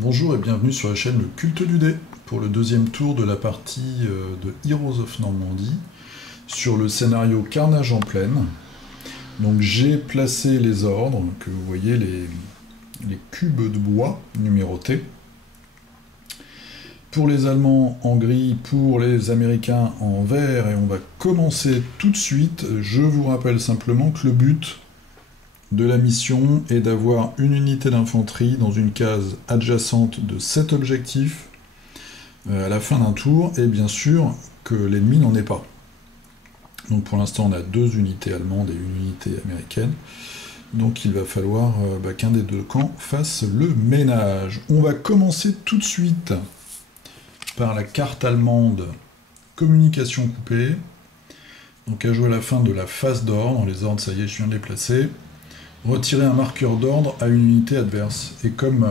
Bonjour et bienvenue sur la chaîne Le Culte du Dé pour le deuxième tour de la partie de Heroes of Normandy sur le scénario Carnage en plaine. Donc j'ai placé les ordres, que vous voyez les cubes de bois numérotés. Pour les Allemands en gris, pour les Américains en vert, et on va commencer tout de suite. Je vous rappelle simplement que le but de la mission est d'avoir une unité d'infanterie dans une case adjacente de cet objectif à la fin d'un tour, et bien sûr que l'ennemi n'en ait pas. Donc pour l'instant on a 2 unités allemandes et une unité américaine, donc il va falloir qu'un des deux camps fasse le ménage. On va commencer tout de suite par la carte allemande communication coupée, donc à jouer à la fin de la phase d'ordre. Les ordres, ça y est, je viens de les placer. Retirer un marqueur d'ordre à une unité adverse. Et comme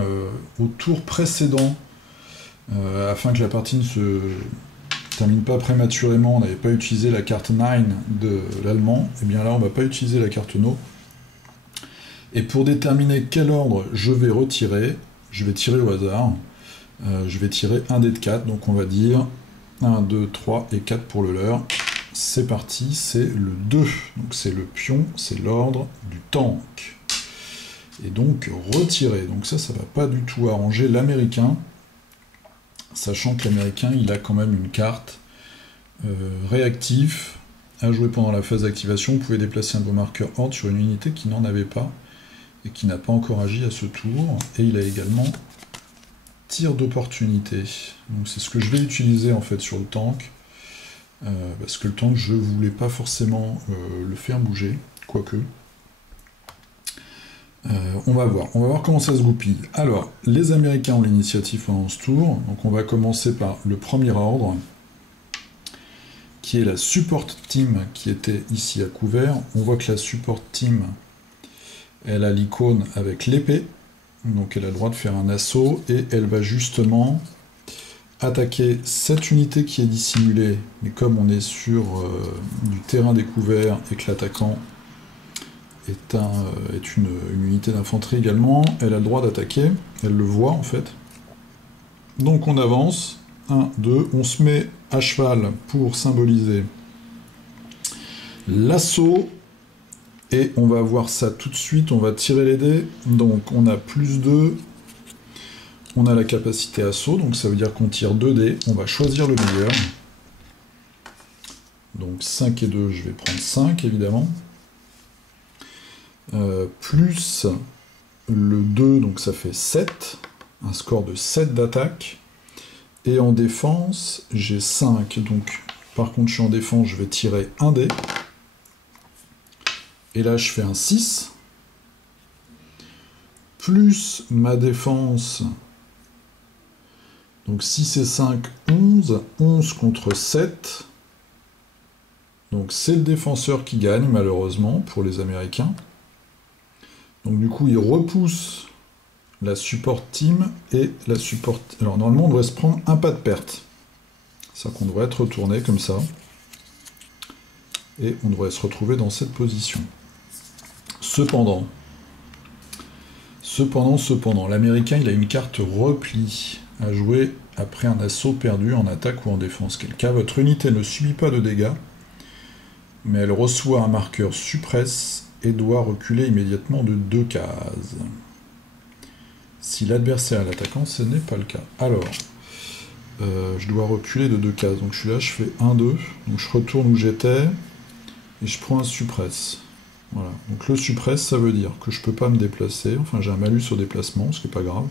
au tour précédent, afin que la partie ne se termine pas prématurément, on n'avait pas utilisé la carte 9 de l'allemand, et bien là on ne va pas utiliser la carte No. Et pour déterminer quel ordre je vais retirer, je vais tirer au hasard. Je vais tirer un dé de 4, donc on va dire 1, 2, 3 et 4 pour le leur. C'est parti, c'est le 2, donc c'est le pion, c'est l'ordre du tank. Et donc retirer, donc ça va pas du tout arranger l'américain, sachant que l'américain il a quand même une carte réactif à jouer pendant la phase d'activation. Vous pouvez déplacer un de vos marqueurs ordre sur une unité qui n'en avait pas et qui n'a pas encore agi à ce tour, et il a également tir d'opportunité. Donc c'est ce que je vais utiliser en fait sur le tank. Parce que le tank, je voulais pas forcément le faire bouger, quoique. On va voir comment ça se goupille. Alors, les Américains ont l'initiative pendant ce tour, donc on va commencer par le premier ordre, qui est la support team, qui était ici à couvert. On voit que la support team, elle a l'icône avec l'épée, donc elle a le droit de faire un assaut, et elle va justement attaquer cette unité qui est dissimulée, mais comme on est sur du terrain découvert et que l'attaquant est une unité d'infanterie également, elle a le droit d'attaquer, elle le voit en fait. Donc on avance, 1, 2, on se met à cheval pour symboliser l'assaut, et on va voir ça tout de suite, on va tirer les dés, donc on a plus 2, on a la capacité assaut, donc ça veut dire qu'on tire 2 dés, on va choisir le meilleur. Donc 5 et 2, je vais prendre 5 évidemment. Plus le 2, donc ça fait 7, un score de 7 d'attaque. Et en défense, j'ai 5, donc par contre je suis en défense, je vais tirer 1 dé. Et là je fais un 6. Plus ma défense... Donc 6 et 5, 11. 11 contre 7. Donc c'est le défenseur qui gagne, malheureusement, pour les Américains. Donc du coup, il repousse la support team et la support... Alors normalement, on devrait se prendre un pas de perte. C'est ça qu'on devrait être retourné comme ça. Et on devrait se retrouver dans cette position. Cependant, l'Américain, il a une carte repli à jouer après un assaut perdu en attaque ou en défense. Quel cas, votre unité ne subit pas de dégâts, mais elle reçoit un marqueur suppresse et doit reculer immédiatement de 2 cases. Si l'adversaire est l'attaquant, ce n'est pas le cas. Alors, je dois reculer de 2 cases. Donc je suis là, je fais 1, 2. Donc je retourne où j'étais et je prends un suppresse. Voilà. Donc le suppresse, ça veut dire que je peux pas me déplacer. Enfin, j'ai un malus au déplacement, ce qui n'est pas grave.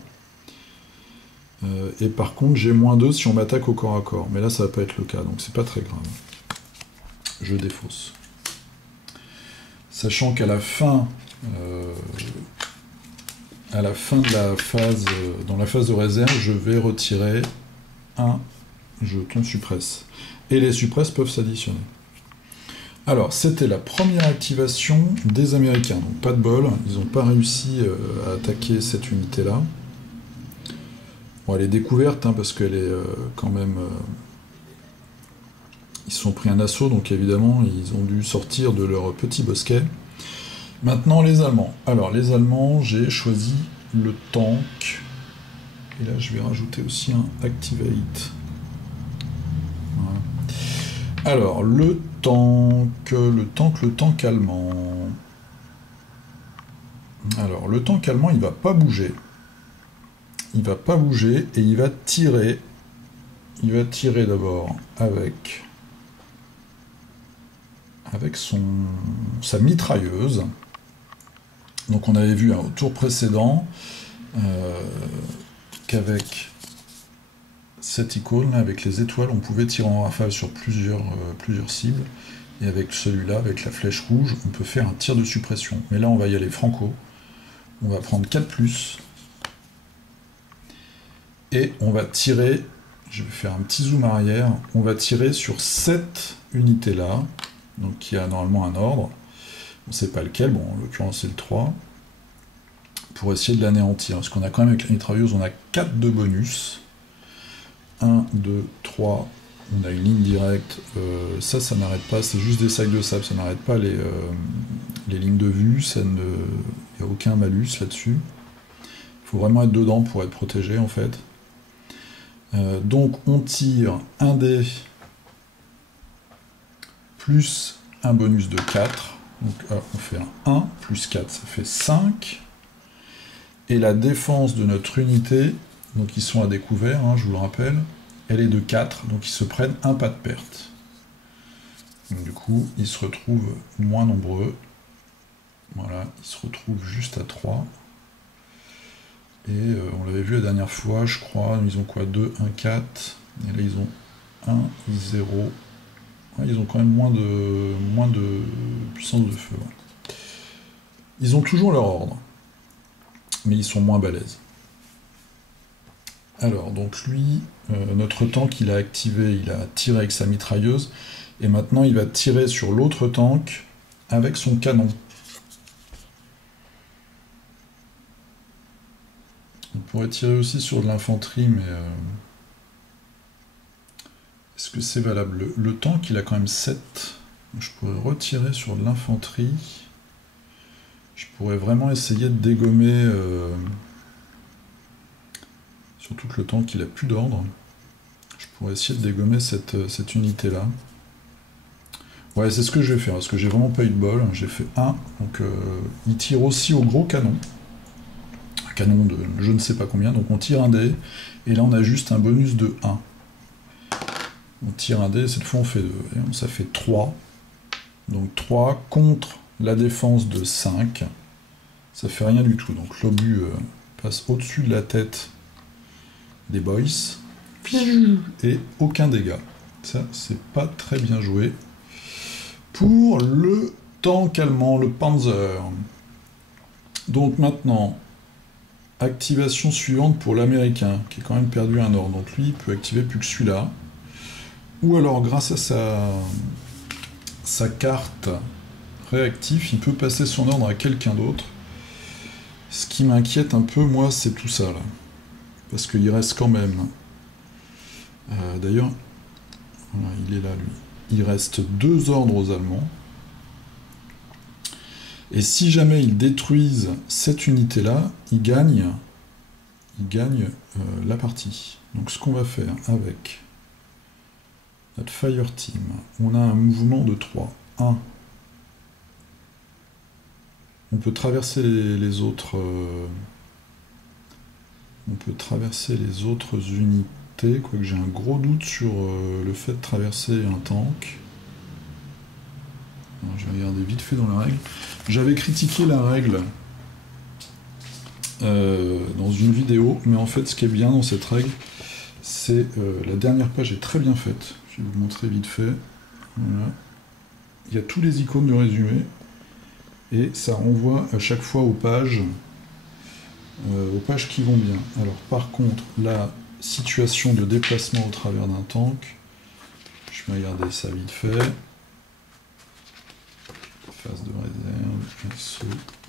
Et par contre, j'ai moins 2 si on m'attaque au corps à corps. Mais là, ça va pas être le cas, donc c'est pas très grave. Je défausse. Sachant qu'à la fin... à la fin de la phase... dans la phase de réserve, je vais retirer un jeton suppresse. Et les suppresses peuvent s'additionner. Alors, c'était la première activation des Américains. Donc pas de bol, ils n'ont pas réussi à attaquer cette unité-là. Bon, elle est découverte, hein, parce qu'elle est quand même... ils se sont pris un assaut, donc évidemment, ils ont dû sortir de leur petit bosquet. Maintenant, les Allemands. Alors, les Allemands, j'ai choisi le tank Et là, je vais rajouter aussi un Activate. Voilà. Alors, le tank allemand. Alors, le tank allemand, il va pas bouger. Il va pas bouger et il va tirer. Il va tirer d'abord avec sa mitrailleuse. Donc, on avait vu au tour précédent qu'avec cette icône, avec les étoiles, on pouvait tirer en rafale sur plusieurs cibles. Et avec celui-là, avec la flèche rouge, on peut faire un tir de suppression. Mais là, on va y aller franco. On va prendre 4+. Et on va tirer, je vais faire un petit zoom arrière, on va tirer sur cette unité-là, donc qui a normalement un ordre. On ne sait pas lequel, bon, en l'occurrence c'est le 3, pour essayer de l'anéantir. Parce qu'on a quand même avec la mitrailleuse, on a 4 de bonus. 1, 2, 3, on a une ligne directe, ça n'arrête pas, c'est juste des sacs de sable, ça n'arrête pas les lignes de vue, il n'y a aucun malus là-dessus. Il faut vraiment être dedans pour être protégé en fait. Donc on tire un dé plus un bonus de 4, donc on fait un 1 plus 4, ça fait 5. Et la défense de notre unité, donc ils sont à découvert, hein, je vous le rappelle, elle est de 4, donc ils se prennent un pas de perte. Donc du coup, ils se retrouvent moins nombreux. Voilà, ils se retrouvent juste à 3. Et on l'avait vu la dernière fois, je crois, ils ont quoi, 2, 1, 4. Et là, ils ont 1, 0. Ouais, ils ont quand même moins de puissance de feu. Ouais. Ils ont toujours leur ordre, mais ils sont moins balèzes. Alors, donc lui, notre tank, il a activé, il a tiré avec sa mitrailleuse, et maintenant il va tirer sur l'autre tank avec son canon. On pourrait tirer aussi sur de l'infanterie, mais est-ce que c'est valable? Le tank, il a quand même 7. Donc je pourrais retirer sur de l'infanterie. Je pourrais vraiment essayer de dégommer... Surtout que le tank, il a plus d'ordre. Je pourrais essayer de dégommer cette unité-là. Ouais, c'est ce que je vais faire, parce que j'ai vraiment pas eu de bol. J'ai fait 1, donc il tire aussi au gros canon. Un canon de je ne sais pas combien, donc on tire un dé, et là on a juste un bonus de 1. On tire un dé, cette fois on fait 2, et ça fait 3. Donc 3 contre la défense de 5. Ça fait rien du tout, donc l'obus passe au-dessus de la tête des boys, et aucun dégât. Ça, c'est pas très bien joué. Pour le tank allemand, le Panzer. Donc maintenant, activation suivante pour l'américain, qui a quand même perdu un ordre. Donc lui, il peut activer plus que celui-là. Ou alors, grâce à sa carte réactif, il peut passer son ordre à quelqu'un d'autre. Ce qui m'inquiète un peu, moi, c'est tout ça, là. Parce qu'il reste quand même... D'ailleurs, voilà, il est là, lui. Il reste 2 ordres aux Allemands. Et si jamais ils détruisent cette unité-là, ils gagnent la partie. Donc ce qu'on va faire avec notre Fire Team, on a un mouvement de 3. 1. On peut traverser les autres... on peut traverser les autres unités, quoique j'ai un gros doute sur le fait de traverser un tank. Alors, je vais regarder vite fait dans la règle. J'avais critiqué la règle dans une vidéo, mais en fait ce qui est bien dans cette règle, c'est la dernière page est très bien faite. Je vais vous montrer vite fait. Voilà. Il y a tous les icônes de résumé, et ça renvoie à chaque fois aux pages qui vont bien. Alors par contre, la situation de déplacement au travers d'un tank, je vais regarder ça vite fait. Phase de réserve, assaut,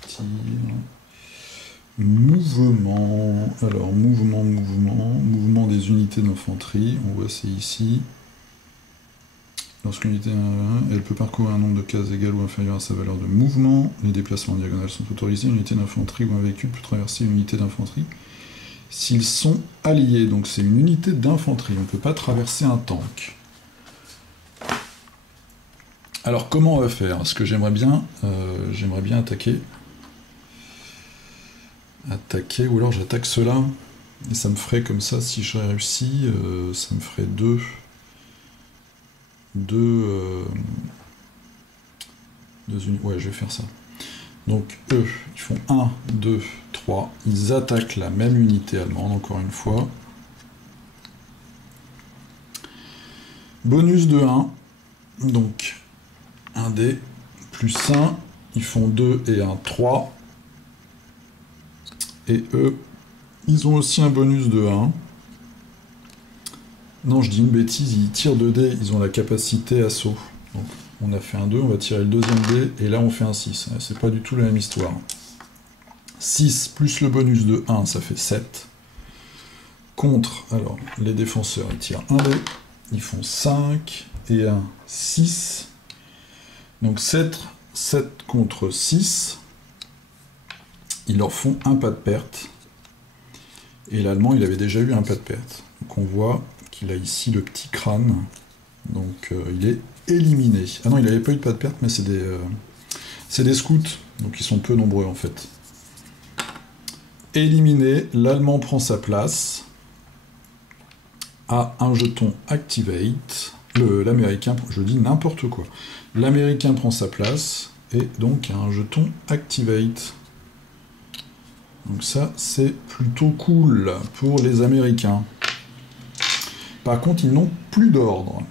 tir, mouvement, alors mouvement des unités d'infanterie, on voit c'est ici. Lorsqu'une unité elle peut parcourir un nombre de cases égal ou inférieur à sa valeur de mouvement, les déplacements diagonales sont autorisés, une unité d'infanterie ou un véhicule peut traverser une unité d'infanterie s'ils sont alliés. Donc c'est une unité d'infanterie, on ne peut pas traverser un tank. Alors comment on va faire? Parce que j'aimerais bien attaquer. Ou alors j'attaque cela. Et ça me ferait comme ça, si je réussis, ça me ferait deux unités. Ouais, je vais faire ça. Donc eux, ils font 1, 2, 3. Ils attaquent la même unité allemande, encore une fois. Bonus de 1. Donc 1 dé plus 1. Ils font 2 et 1, 3. Et eux, ils ont aussi un bonus de 1. Non, je dis une bêtise, ils tirent 2 dés, ils ont la capacité assaut. Donc, on a fait un 2, on va tirer le deuxième dé, et là on fait un 6. C'est pas du tout la même histoire. 6 plus le bonus de 1, ça fait 7. Contre, alors, les défenseurs, ils tirent 1 dé, ils font 5, et 1, 6. Donc 7 contre 6. Ils leur font un pas de perte. Et l'Allemand, il avait déjà eu un pas de perte. Donc on voit qu'il a ici le petit crâne. Donc il est éliminé. Ah non, il n'avait pas eu de pas de perte, mais c'est des scouts. Donc ils sont peu nombreux en fait. Éliminé, l'Allemand prend sa place. A un jeton Activate. L'Américain, je dis n'importe quoi. L'Américain prend sa place. Et donc un jeton Activate. Donc ça, c'est plutôt cool pour les Américains. Par contre, ils n'ont plus d'ordre.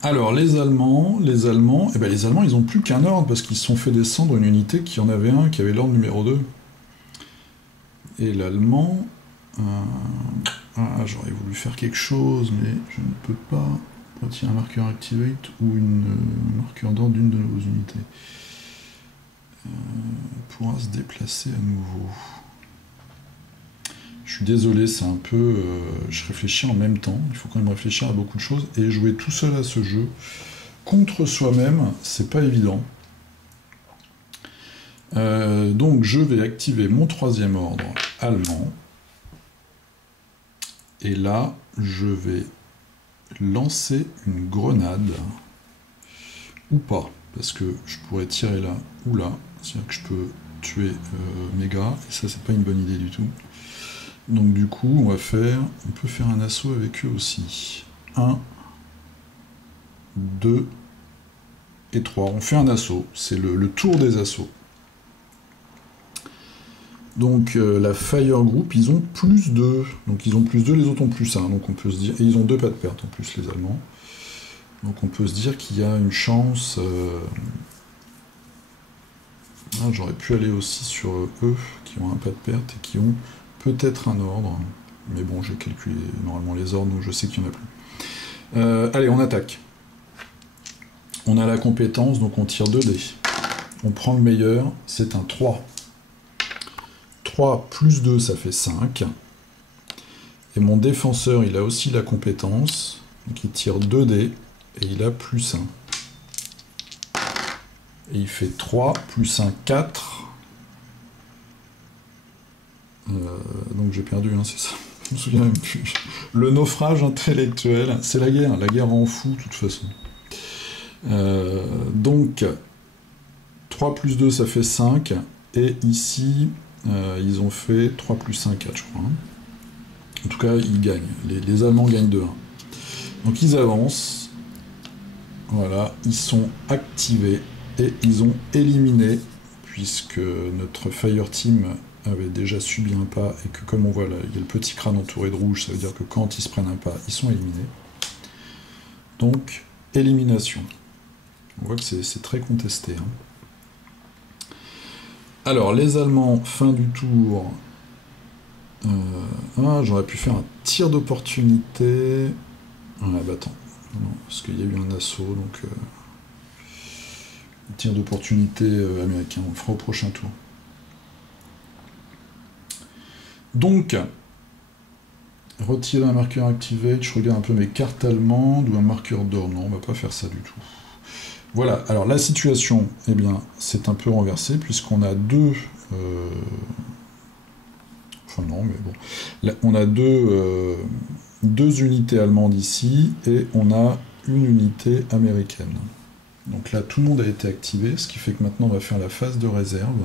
Alors, les Allemands, ils n'ont plus qu'un ordre, parce qu'ils se sont fait descendre une unité qui en avait un, qui avait l'ordre numéro 2. Et l'Allemand... j'aurais voulu faire quelque chose, mais je ne peux pas retirer un marqueur Activate ou un marqueur d'ordre d'une de nos unités. Pourra se déplacer à nouveau. Je suis désolé, c'est un peu... je réfléchis en même temps, il faut quand même réfléchir à beaucoup de choses, et jouer tout seul à ce jeu, contre soi-même, c'est pas évident. Donc je vais activer mon troisième ordre allemand, et là, je vais lancer une grenade, ou pas, parce que je pourrais tirer là ou là, c'est-à-dire que je peux tuer mes gars, et ça c'est pas une bonne idée du tout. Donc du coup, on peut faire un assaut avec eux aussi. 1, 2 et 3. On fait un assaut, c'est le tour des assauts. Donc la Fire Group, ils ont plus 2. Donc ils ont plus 2, les autres ont plus 1. Donc on peut se dire... Et ils ont 2 pas de perte en plus, les Allemands. Donc on peut se dire qu'il y a une chance... j'aurais pu aller aussi sur eux, qui ont un pas de perte et qui ont peut-être un ordre. Mais bon, j'ai calculé normalement les ordres, donc je sais qu'il n'y en a plus. Allez, on attaque. On a la compétence, donc on tire 2 dés. On prend le meilleur, c'est un 3. 3 plus 2, ça fait 5. Et mon défenseur, il a aussi la compétence, donc il tire 2 dés, et il a plus 1. Et il fait 3, plus 1, 4. Donc j'ai perdu, hein, c'est ça. Je me souviens même plus. Le naufrage intellectuel, c'est la guerre en fou, de toute façon. Donc, 3 plus 2, ça fait 5. Et ici, ils ont fait 3 plus 1, 4, je crois. Hein. En tout cas, ils gagnent. Les Allemands gagnent de 1. Donc ils avancent. Voilà, ils sont activés. Et ils ont éliminé, puisque notre Fire Team avait déjà subi un pas, et que comme on voit là, il y a le petit crâne entouré de rouge, ça veut dire que quand ils se prennent un pas, ils sont éliminés. Donc, élimination. On voit que c'est très contesté. Hein. Alors, les Allemands, fin du tour. J'aurais pu faire un tir d'opportunité. Ah, bah attends. Non, parce qu'il y a eu un assaut, donc... tir d'opportunité américain, on le fera au prochain tour. Donc, retirer un marqueur Activate, je regarde un peu mes cartes allemandes, ou un marqueur d'or, non, on va pas faire ça du tout. Voilà, alors la situation, eh bien, c'est un peu renversé, puisqu'on a deux Enfin non, mais bon. Là, on a deux unités allemandes ici, et on a une unité américaine. Donc là, tout le monde a été activé, ce qui fait que maintenant, on va faire la phase de réserve.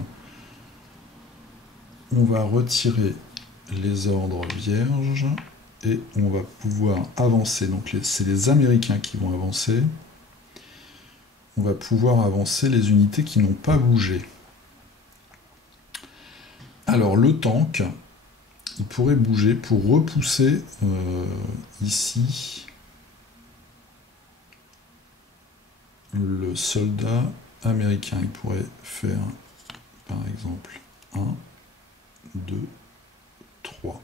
On va retirer les ordres vierges, et on va pouvoir avancer. Donc c'est les Américains qui vont avancer. On va pouvoir avancer les unités qui n'ont pas bougé. Alors le tank, il pourrait bouger pour repousser ici le soldat américain. Il pourrait faire par exemple 1, 2, 3.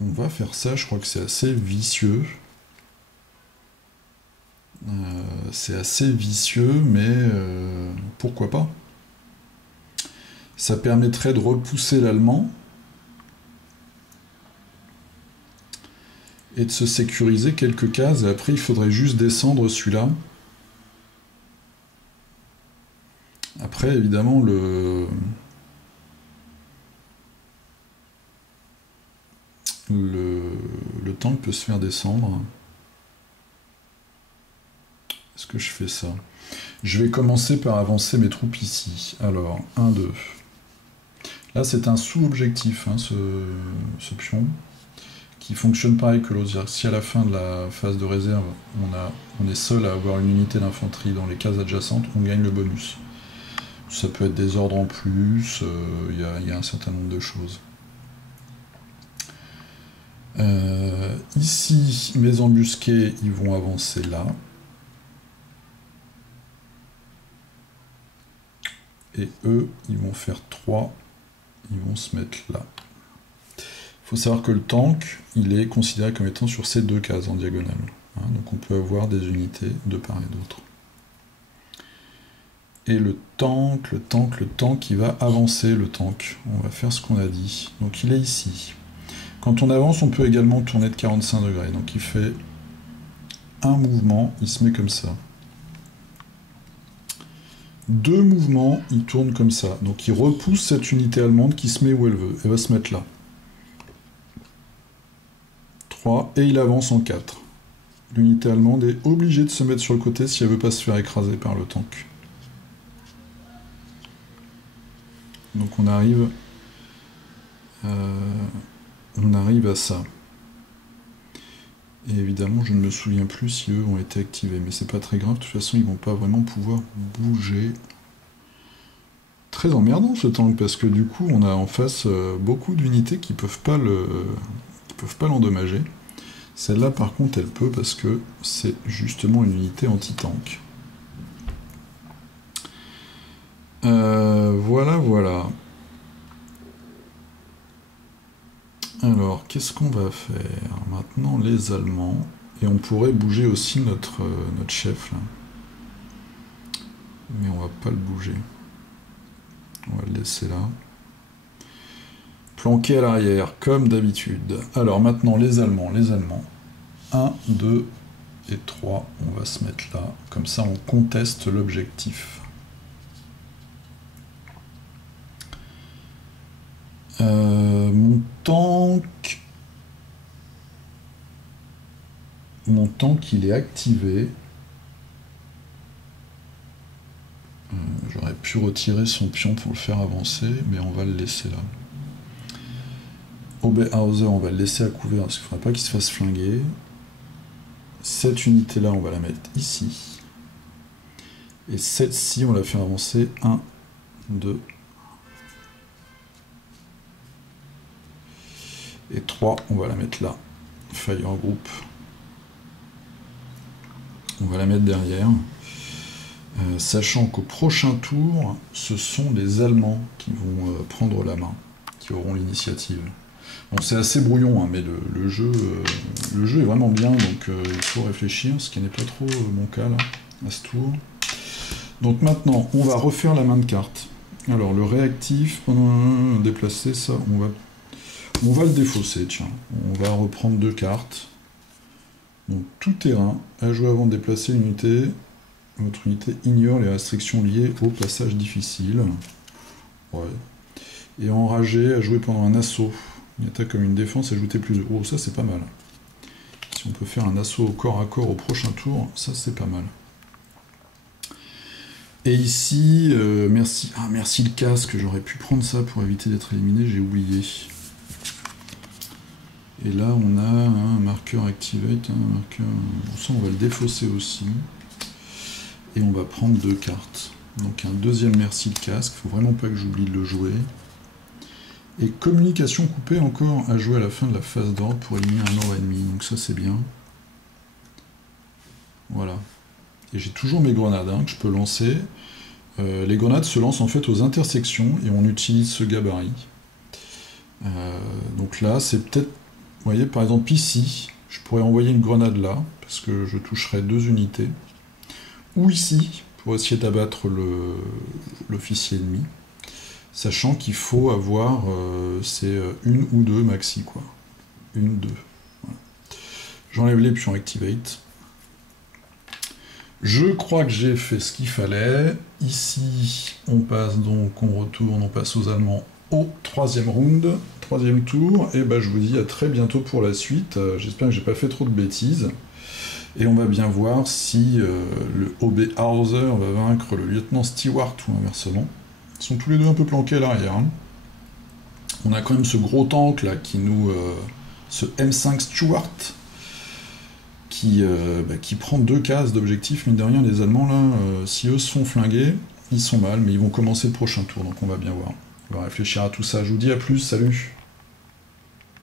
On va faire ça, je crois que c'est assez vicieux. C'est assez vicieux, mais pourquoi pas? Ça permettrait de repousser l'allemand et de se sécuriser quelques cases, et après il faudrait juste descendre celui-là. Après, évidemment, le tank peut se faire descendre. Est-ce que je fais ça? Je vais commencer par avancer mes troupes ici. Alors, 1, 2. Là, c'est un sous-objectif, hein, ce pion, qui fonctionne pareil que l'autre. Si à la fin de la phase de réserve, on est seul à avoir une unité d'infanterie dans les cases adjacentes, on gagne le bonus. Ça peut être des ordres en plus, il y a un certain nombre de choses. Ici, mes embusqués, ils vont avancer là. Et eux, ils vont faire 3. Ils vont se mettre là. Il faut savoir que le tank, il est considéré comme étant sur ces deux cases en diagonale. Hein, donc on peut avoir des unités de part et d'autre. Et le tank, il va avancer, le tank. On va faire ce qu'on a dit. Donc il est ici. Quand on avance, on peut également tourner de 45 degrés. Donc il fait un mouvement, il se met comme ça. 2 mouvements, il tourne comme ça. Donc il repousse cette unité allemande qui se met où elle veut. Elle va se mettre là. 3, et il avance en 4. L'unité allemande est obligée de se mettre sur le côté si elle ne veut pas se faire écraser par le tank. Donc on arrive à ça. Et évidemment, je ne me souviens plus si eux ont été activés, mais c'est pas très grave, de toute façon, ils vont pas vraiment pouvoir bouger. Très emmerdant ce tank, parce que du coup, on a en face beaucoup d'unités qui peuvent pas l'endommager. Celle-là, par contre, elle peut, parce que c'est justement une unité anti-tank. Voilà. Alors, qu'est-ce qu'on va faire? Maintenant, les Allemands. Et on pourrait bouger aussi notre chef, là. Mais on va pas le bouger. On va le laisser là. Planqué à l'arrière, comme d'habitude. Alors, maintenant, les Allemands. 1, 2 et 3. On va se mettre là. Comme ça, on conteste l'objectif. Mon tank, il est activé. J'aurais pu retirer son pion pour le faire avancer, mais on va le laisser là. Oberhauser, on va le laisser à couvert parce qu'il ne faudrait pas qu'il se fasse flinguer. Cette unité-là, on va la mettre ici. Et cette-ci, on va la faire avancer. 1, 2 et 3, on va la mettre là. Fire group. On va la mettre derrière. Sachant qu'au prochain tour, ce sont les Allemands qui vont prendre la main, qui auront l'initiative. Bon, c'est assez brouillon, hein, mais le jeu est vraiment bien, donc il faut réfléchir, ce qui n'est pas trop mon cas là, à ce tour. Donc maintenant, on va refaire la main de carte. Alors le réactif, déplacer ça, on va le défausser, tiens. On va reprendre 2 cartes. Donc tout terrain, à jouer avant de déplacer une unité. Votre unité ignore les restrictions liées au passage difficile. Ouais. Et enragé, à jouer pendant un assaut. Une attaque comme une défense, ajouter plus de... Oh, ça c'est pas mal. Si on peut faire un assaut au corps à corps au prochain tour, ça c'est pas mal. Et ici, merci... Ah, merci le casque, j'aurais pu prendre ça pour éviter d'être éliminé, j'ai oublié. Et là, on a un marqueur activate, un marqueur... Bon, ça, on va le défausser aussi. Et on va prendre 2 cartes. Donc un deuxième merci le casque, faut vraiment pas que j'oublie de le jouer. Et communication coupée encore à jouer à la fin de la phase d'ordre pour éliminer un ordre ennemi, donc ça c'est bien. Voilà. Et j'ai toujours mes grenades que je peux lancer. Les grenades se lancent en fait aux intersections et on utilise ce gabarit. Donc là c'est peut-être, vous voyez par exemple ici, je pourrais envoyer une grenade là, parce que je toucherai 2 unités. Ou ici, pour essayer d'abattre l'officier ennemi. Sachant qu'il faut avoir, c'est 1 ou 2 maxi, quoi. 1, 2. Voilà. J'enlève les pions activate. Je crois que j'ai fait ce qu'il fallait. Ici, on passe donc, on retourne, on passe aux Allemands au 3e round, 3e tour. Et ben, je vous dis à très bientôt pour la suite. J'espère que j'ai pas fait trop de bêtises. Et on va bien voir si le OB Hauser va vaincre le lieutenant Stewart ou inversement. Ils sont tous les deux un peu planqués à l'arrière. Hein. On a quand même ce gros tank là qui nous... ce M5 Stewart qui prend 2 cases d'objectifs. Mine de rien, les Allemands là, si eux se font flinguer, ils sont mal, mais ils vont commencer le prochain tour, donc on va bien voir. On va réfléchir à tout ça. Je vous dis à plus, salut!